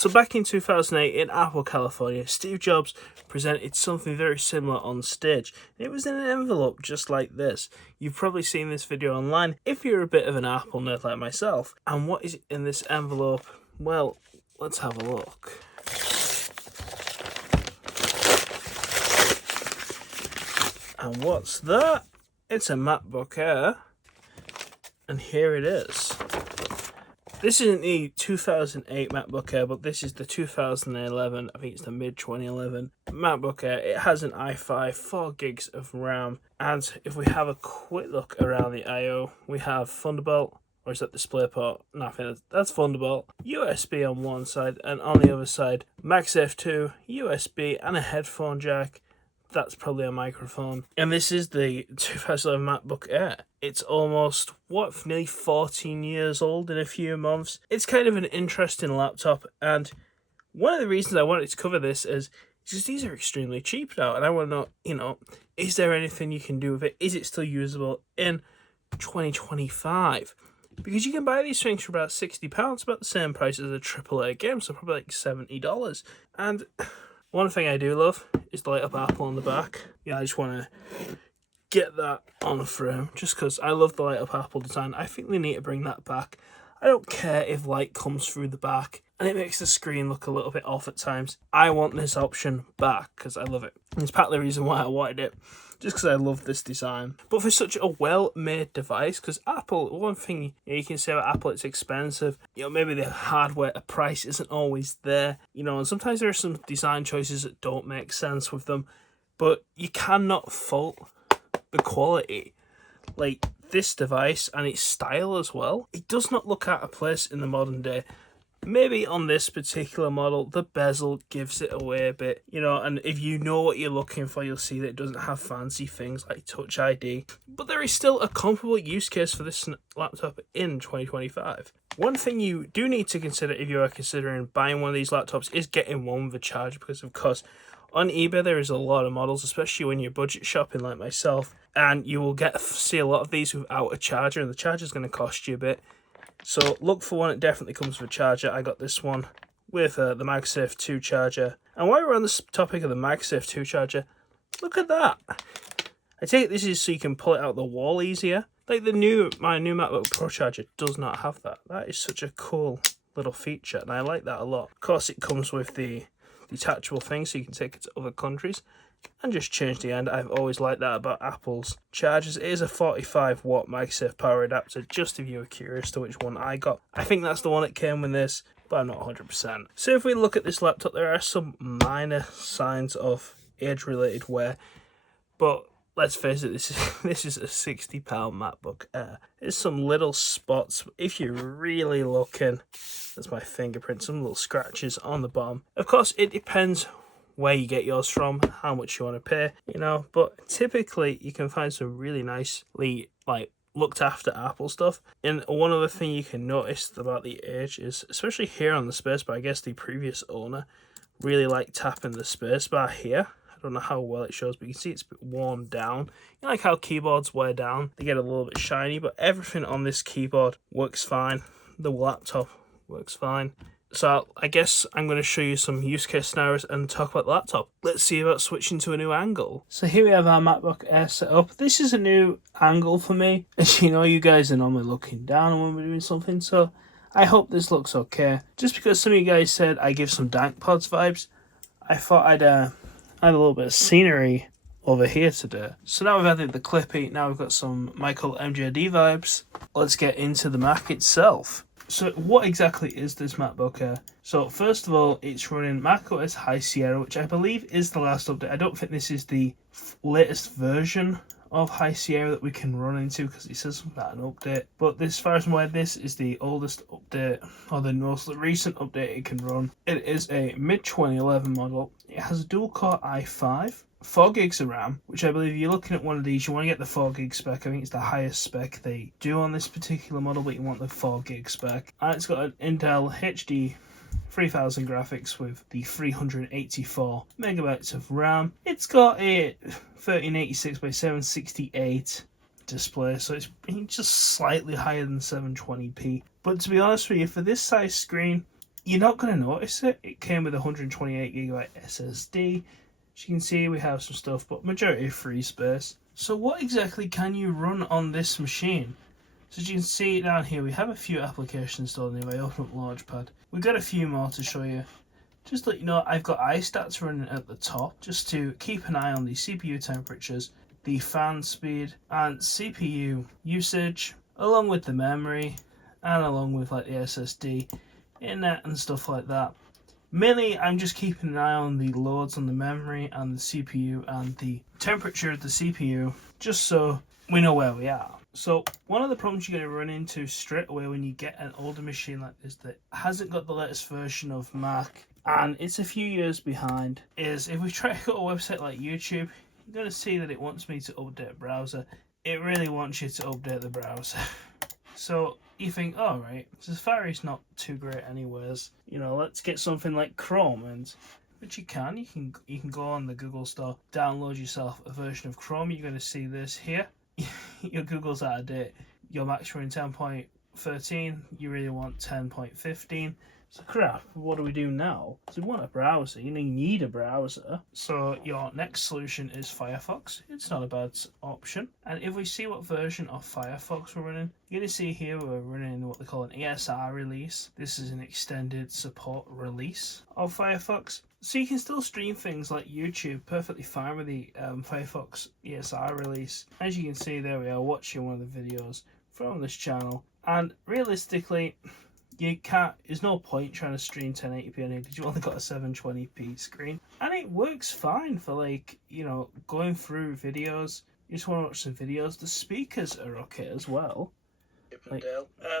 So back in 2008 in Apple, California, Steve Jobs presented something very similar on stage. It was in an envelope just like this. You've probably seen this video online if you're a bit of an Apple nerd like myself. And what is in this envelope? Well, let's have a look. And what's that? It's a MacBook Air. And here it is. This isn't the 2008 MacBook Air, but this is the 2011, I think it's the mid-2011 MacBook Air. It has an i5, 4 gigs of RAM, and if we have a quick look around the I/O, we have Thunderbolt, or is that DisplayPort? No, I think that's Thunderbolt. USB on one side, and on the other side, MagSafe 2, USB, and a headphone jack. That's probably a microphone. And this is the 2011 MacBook Air. It's almost, nearly 14 years old in a few months. It's kind of an interesting laptop, and one of the reasons I wanted to cover this is just these are extremely cheap now, and I want to know, is there anything you can do with it? Is it still usable in 2025? Because you can buy these things for about £60, about the same price as a AAA game, so probably like $70. And one thing I do love is the light up Apple on the back. Yeah, I just want to get that on frame just because I love the light up Apple design. I think they need to bring that back. I don't care if light comes through the back and it makes the screen look a little bit off at times. I want this option back because I love it. And it's partly the reason why I wanted it, just because I love this design. But for such a well-made device, because Apple, one thing you can say about Apple, it's expensive. Maybe the hardware, the price isn't always there. And sometimes there are some design choices that don't make sense with them. But you cannot fault the quality. Like this device and its style as well. It does not look out of place in the modern day. Maybe on this particular model, the bezel gives it away a bit, and if you know what you're looking for, you'll see that it doesn't have fancy things like Touch ID. But there is still a comparable use case for this laptop in 2025. One thing you do need to consider if you are considering buying one of these laptops is getting one with a charger, because of course, on eBay there is a lot of models, especially when you're budget shopping like myself, and you will see a lot of these without a charger, and the charger is going to cost you a bit. So look for one that definitely comes with a charger. I got this one with the MagSafe 2 charger. And while we're on this topic of the MagSafe 2 charger, look at that. I take it this is so you can pull it out the wall easier. Like my new MacBook Pro charger does not have that. That is such a cool little feature, and I like that a lot. Of course, it comes with the detachable thing, so you can take it to other countries and just change the end. I've always liked that about Apple's chargers. It is a 45 watt MagSafe power adapter, just if you were curious to which one I got. I think that's the one that came with this, but I'm not 100%. So if we look at this laptop, there are some minor signs of age-related wear, but let's face it, this is a £60 MacBook Air. There's some little spots, if you're really looking, that's my fingerprint, some little scratches on the bottom. Of course, it depends where you get yours from, how much you want to pay, but typically you can find some really nicely looked after Apple stuff. And one other thing you can notice about the age is, especially here on the spacebar, I guess the previous owner really liked tapping the spacebar here. I don't know how well it shows, but you can see it's a bit worn down. Like how keyboards wear down, they get a little bit shiny, but everything on this keyboard works fine. The laptop works fine. So I guess I'm going to show you some use case scenarios and talk about the laptop. Let's see about switching to a new angle. So here we have our MacBook Air set up. This is a new angle for me. As you know, you guys are normally looking down when we're doing something, so I hope this looks okay. Just because some of you guys said I give some Dank Pods vibes, I thought I'd add a little bit of scenery over here today. So now we've added the Clippy, now we've got some Michael MJD vibes. Let's get into the Mac itself. So what exactly is this MacBook Air? So first of all, it's running macOS High Sierra, which I believe is the last update. I don't think this is the latest version of High Sierra that we can run into, because it says something about an update. But as far as I'm aware, this is the oldest update, or the most recent update it can run. It is a mid-2011 model. It has a dual-core i5, 4 gigs of RAM, which I believe if you're looking at one of these, you want to get the 4 gig spec. I think it's the highest spec they do on this particular model, but you want the 4 gig spec. And it's got an Intel HD 3000 graphics with the 384 megabytes of RAM. It's got a 1386 by 768 display, so it's just slightly higher than 720p. But to be honest with you, for this size screen, You're not going to notice it. It came with a 128GB SSD. As you can see, we have some stuff, but majority of free space. So what exactly can you run on this machine? So as you can see down here, we have a few applications installed anyway. Open up Launchpad. We've got a few more to show you. Just to let you know, I've got iStats running at the top, just to keep an eye on the CPU temperatures, the fan speed, and CPU usage, along with the memory, and along with like the SSD, internet and stuff like that. Mainly, I'm just keeping an eye on the loads on the memory and the CPU and the temperature of the CPU, just so we know where we are. So one of the problems you're going to run into straight away when you get an older machine like this that hasn't got the latest version of Mac and it's a few years behind is if we try to go to a website like YouTube, you're going to see that it wants me to update browser. It really wants you to update the browser. So you think, oh right, Safari's not too great anyways. You know, let's get something like Chrome, and which you can go on the Google Store, download yourself a version of Chrome. You're going to see this here. Your Google's out of date. Your Mac's running 10.13. You really want 10.15. So crap, what do we do now? So we want a browser, you need a browser. So your next solution is Firefox. It's not a bad option. And if we see what version of Firefox we're running, you're going to see here we're running what they call an ESR release. This is an extended support release of Firefox. So you can still stream things like YouTube perfectly fine with the Firefox ESR release. As you can see, there we are watching one of the videos from this channel. And realistically, you can't, there's no point trying to stream 1080p on it because you've only got a 720p screen. And it works fine for like, you know, going through videos. You just want to watch some videos. The speakers are okay as well. Like,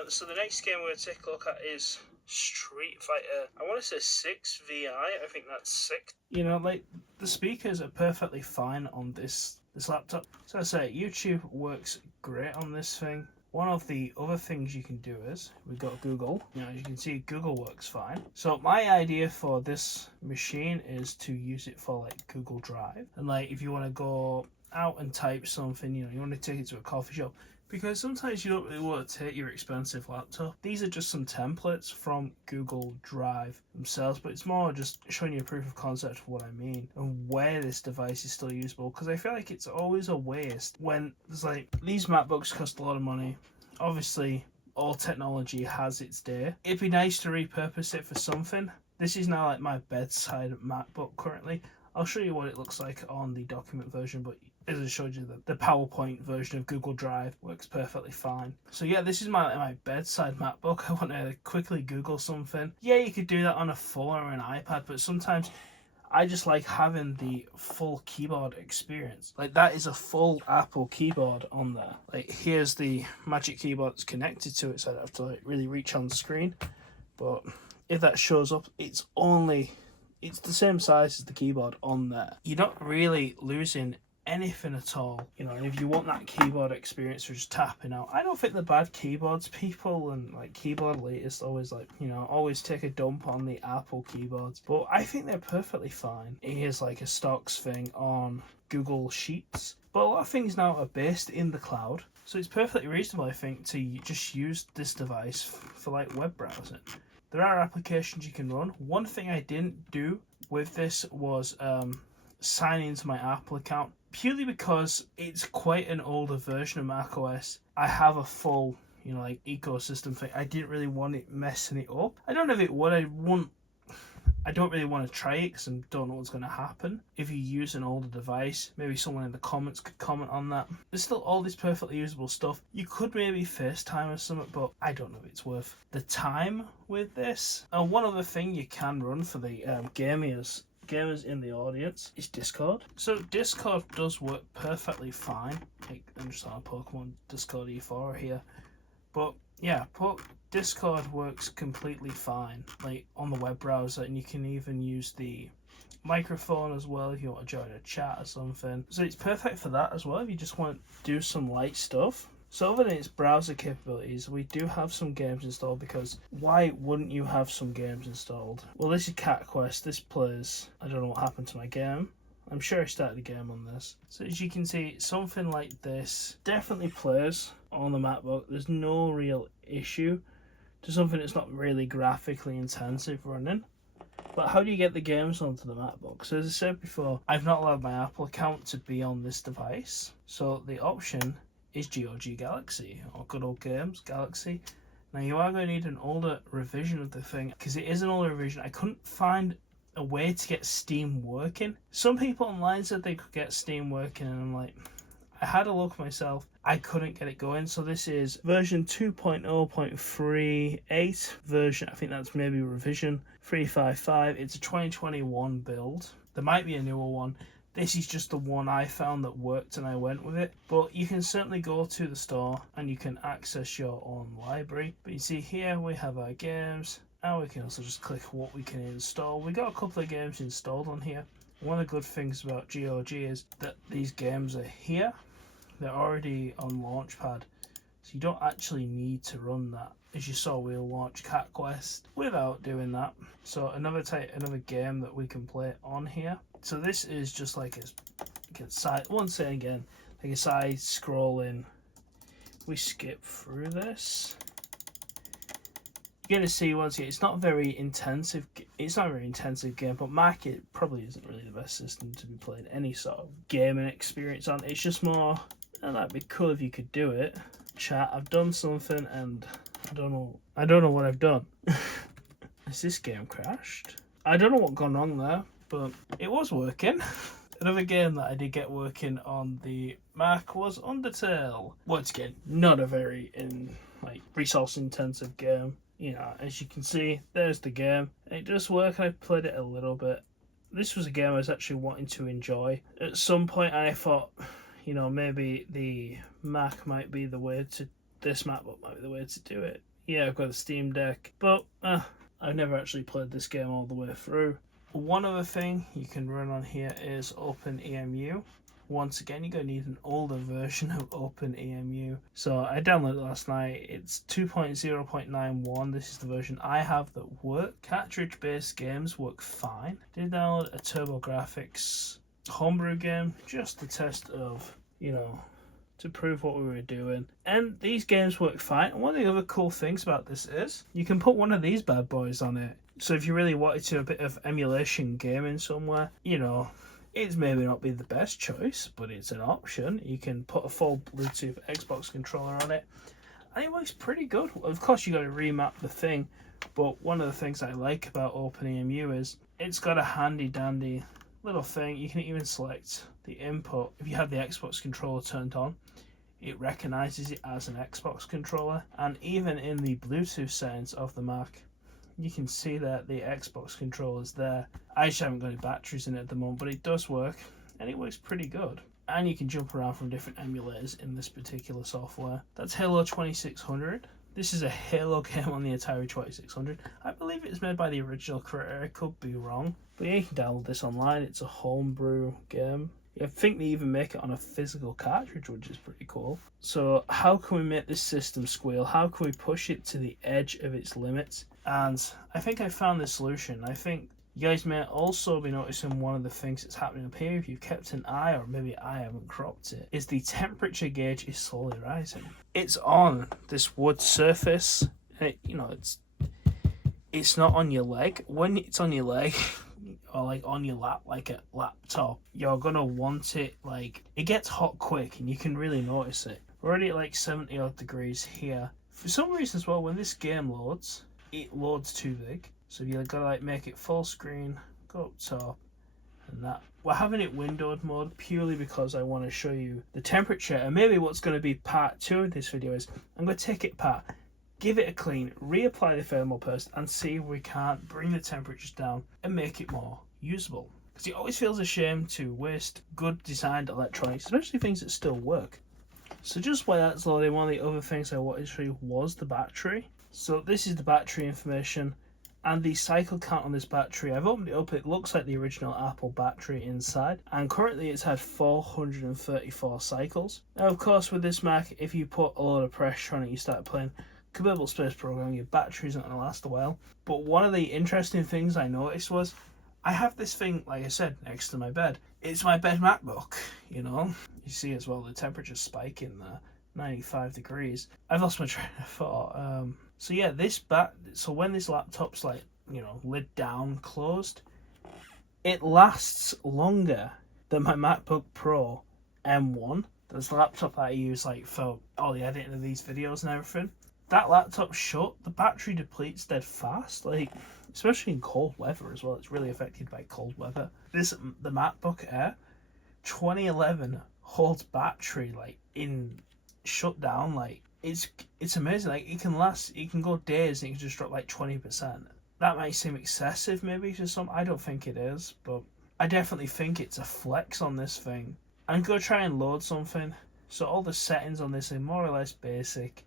so the next game we're going to take a look at is Street Fighter. I want to say 6 VI. I think that's 6. You know, like the speakers are perfectly fine on this laptop. So I say YouTube works great on this thing. One of the other things you can do is, we've got Google. You know, as you can see, Google works fine. So my idea for this machine is to use it for like Google Drive. And like if you want to go out and type something, you know, you want to take it to a coffee shop. Because sometimes you don't really want to take your expensive laptop. These are just some templates from Google Drive themselves, but it's more just showing you a proof of concept of what I mean and where this device is still usable. Because I feel like it's always a waste when there's like, these MacBooks cost a lot of money. Obviously, all technology has its day. It'd be nice to repurpose it for something. This is now like my bedside MacBook currently. I'll show you what it looks like on the document version, but as I showed you, the PowerPoint version of Google Drive works perfectly fine. So yeah, this is my bedside MacBook. I want to quickly Google something. Yeah, you could do that on a phone or an iPad, but sometimes I just like having the full keyboard experience. Like that is a full Apple keyboard on there. Like here's the Magic Keyboard that's connected to it, so I don't have to like really reach on the screen. But if that shows up, it's the same size as the keyboard on there. You're not really losing anything at all, you know. And if you want that keyboard experience for just tapping out, I don't think they're bad keyboards. People and like keyboard elitists always like, you know, always take a dump on the Apple keyboards, but I think they're perfectly fine. It is like a stocks thing on Google Sheets, but a lot of things now are based in the cloud, so it's perfectly reasonable, I think, to just use this device for like web browsing. There are applications you can run. One thing I didn't do with this was sign into my Apple account, purely because it's quite an older version of macOS. I have a full, you know, like ecosystem thing. I didn't really want it messing it up. I don't know if it would. I don't really want to try it because I don't know what's going to happen. If you use an older device, maybe someone in the comments could comment on that. There's still all this perfectly usable stuff. You could maybe FaceTime or something, but I don't know if it's worth the time with this. And one other thing you can run for the gamers in the audience is Discord. So Discord does work perfectly fine. Like, I'm just on a Pokemon Discord E4 here. But yeah, Discord works completely fine, like on the web browser, and you can even use the microphone as well if you want to join a chat or something. So it's perfect for that as well if you just want to do some light stuff. So other than its browser capabilities, we do have some games installed, because why wouldn't you have some games installed? Well, this is Cat Quest. This plays, I don't know what happened to my game. I'm sure I started a game on this. So as you can see, something like this definitely plays on the MacBook. There's no real issue. to something that's not really graphically intensive running. But how do you get the games onto the MacBook? So as I said before, I've not allowed my Apple account to be on this device. So the option is GOG Galaxy, or Good Old Games Galaxy. Now you are going to need an older revision of the thing, because it is an older revision. I couldn't find a way to get Steam working. Some people online said they could get Steam working, and I'm like, I had a look myself, I couldn't get it going. So this is version 2.0.38 version, I think that's maybe revision 355. It's a 2021 build. There might be a newer one. This is just the one I found that worked and I went with it. But you can certainly go to the store and you can access your own library. But you see here we have our games, and we can also just click what we can install. We got a couple of games installed on here. One of the good things about GOG is that these games are here. They're already on Launchpad, so you don't actually need to run that. As you saw, we'll launch Cat Quest without doing that. So another game that we can play on here. So this is just like a side, once again, like a side scrolling. We skip through this. You're going to see once again, it's not very intensive. It's not a very intensive game, but Mac, it probably isn't really the best system to be playing any sort of gaming experience on. It's just more, and that'd be cool if you could do it. Chat, I've done something and I don't know what I've done. Has this game crashed? I don't know what's gone wrong there, but it was working. Another game that I did get working on the Mac was Undertale. Once again, not a very resource intensive game. You know, as you can see, there's the game. It does work. I played it a little bit. This was a game I was actually wanting to enjoy at some point, and I thought, you know, maybe the Mac might be the way to, this MacBook might be the way to do it. Yeah, I've got a Steam Deck, but I've never actually played this game all the way through. One other thing you can run on here is OpenEMU. Once again, you're going to need an older version of OpenEMU. So I downloaded it last night. It's 2.0.91. This is the version I have that works. Cartridge-based games work fine. Did download a TurboGrafx homebrew game, just to test of, you know, to prove what we were doing. And these games work fine. And one of the other cool things about this is you can put one of these bad boys on it. So if you really wanted to do a bit of emulation gaming somewhere, you know, it's maybe not be the best choice, but it's an option. You can put a full Bluetooth Xbox controller on it, and it works pretty good. Of course, you got to remap the thing, but one of the things I like about OpenEMU is it's got a handy dandy little thing. You can even select the input. If you have the Xbox controller turned on, it recognizes it as an Xbox controller, and even in the Bluetooth settings of the Mac, you can see that the Xbox controller is there. I just haven't got any batteries in it at the moment, but it does work, and it works pretty good. And you can jump around from different emulators in this particular software. That's Halo 2600. This is a Halo game on the Atari 2600. I believe it's made by the original creator. I could be wrong. But yeah, you can download this online. It's a homebrew game. I think they even make it on a physical cartridge, which is pretty cool. So how can we make this system squeal? How can we push it to the edge of its limits? And I think I found the solution. I think you guys may also be noticing one of the things that's happening up here, if you've kept an eye, or maybe I haven't cropped it, is the temperature gauge is slowly rising. It's on this wood surface, and it, you know, it's not on your leg. When it's on your leg, or like on your lap, like a laptop, you're gonna want it, like, it gets hot quick and you can really notice it. We're already at like 70 odd degrees here. For some reason as well, when this game loads, it loads too big. So you gotta like make it full screen, go up top, and that. We're having it windowed mode purely because I want to show you the temperature, and maybe what's going to be part 2 of this video is I'm going to take it apart, give it a clean, reapply the thermal paste, and see if we can't bring the temperatures down and make it more usable. Because it always feels a shame to waste good designed electronics, especially things that still work. So just while that's loading, one of the other things I wanted to show you was the battery. So this is the battery information and the cycle count on this battery. I've opened it up, it looks like the original Apple battery inside, and currently it's had 434 cycles. Now of course with this Mac, if you put a lot of pressure on it, you start playing Kerbal Space Program, your battery isn't going to last a while. But one of the interesting things I noticed was I have this thing, like I said, next to my bed. It's my bed MacBook, you know. You see as well the temperature spiking there, 95 degrees. I've lost my train of thought. So yeah, so when this laptop's like, you know, lid down, closed, it lasts longer than my MacBook Pro M1. That's the laptop that I use like for all the editing of these videos and everything. That laptop shut, the battery depletes dead fast, like especially in cold weather as well. It's really affected by cold weather. The MacBook Air 2011 holds battery like in shutdown, like it's amazing. Like it can go days and it can just drop like 20%. That might seem excessive maybe to some. I don't think it is, but I definitely think it's a flex on this thing. I'm going to try and load something. So all the settings on this are more or less basic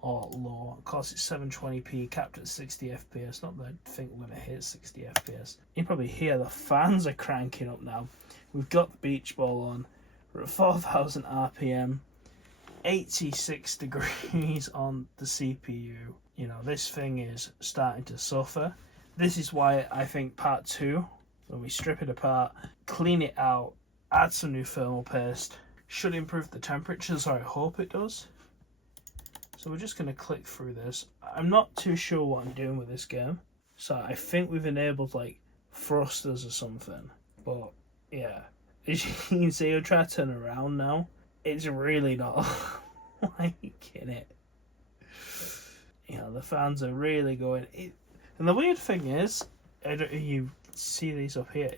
or low. Of course, it's 720p capped at 60 FPS. Not that I think we're going to hit 60 FPS. You can probably hear the fans are cranking up now. We've got the beach ball on. We're at 4,000 RPM. 86 degrees on the CPU. You know, this thing is starting to suffer. This is why I think part 2, when we strip it apart, clean it out, add some new thermal paste, should improve the temperatures, or I hope it does. So we're just going to click through this. I'm not too sure what I'm doing with this game. So I think we've enabled like thrusters or something. But yeah, as you can see, I'll try to turn around now. It's really not liking it. You know, the fans are really going. And the weird thing is, I don't, you see these up here,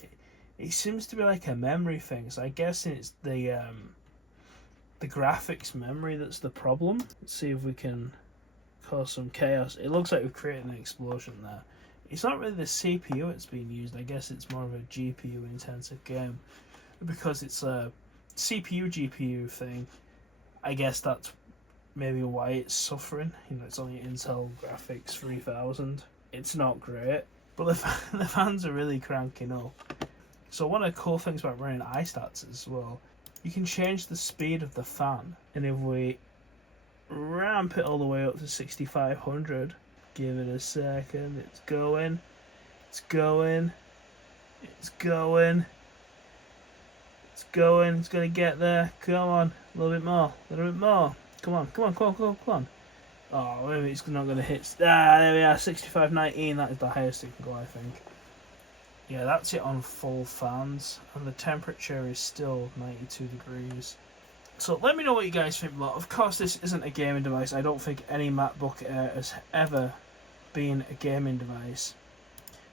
it seems to be like a memory thing. So I guess it's the graphics memory that's the problem. Let's see if we can cause some chaos. It looks like we've created an explosion there. It's not really the CPU it's being used. I guess it's more of a GPU intensive game. Because it's a CPU GPU thing, I guess that's maybe why it's suffering. You know, it's only Intel Graphics 3000. It's not great, but the fans are really cranking up. So one of the cool things about running iStats as well, you can change the speed of the fan, and if we ramp it all the way up to 6500, give it a second, it's going, it's going, it's going. It's going, it's going to get there. Come on, a little bit more, a little bit more. Come on, come on, come on, come on, come on. Oh, maybe it's not going to hit. Ah, there we are, 6519. That is the highest it can go, I think. Yeah, that's it on full fans. And the temperature is still 92 degrees. So let me know what you guys think. Of course, this isn't a gaming device. I don't think any MacBook Air has ever been a gaming device.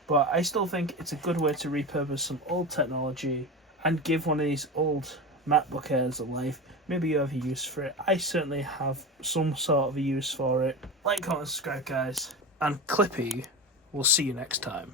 But I still think it's a good way to repurpose some old technology and give one of these old MacBook Airs a life. Maybe you have a use for it. I certainly have some sort of a use for it. Like, comment, subscribe, guys. And Clippy, we'll see you next time.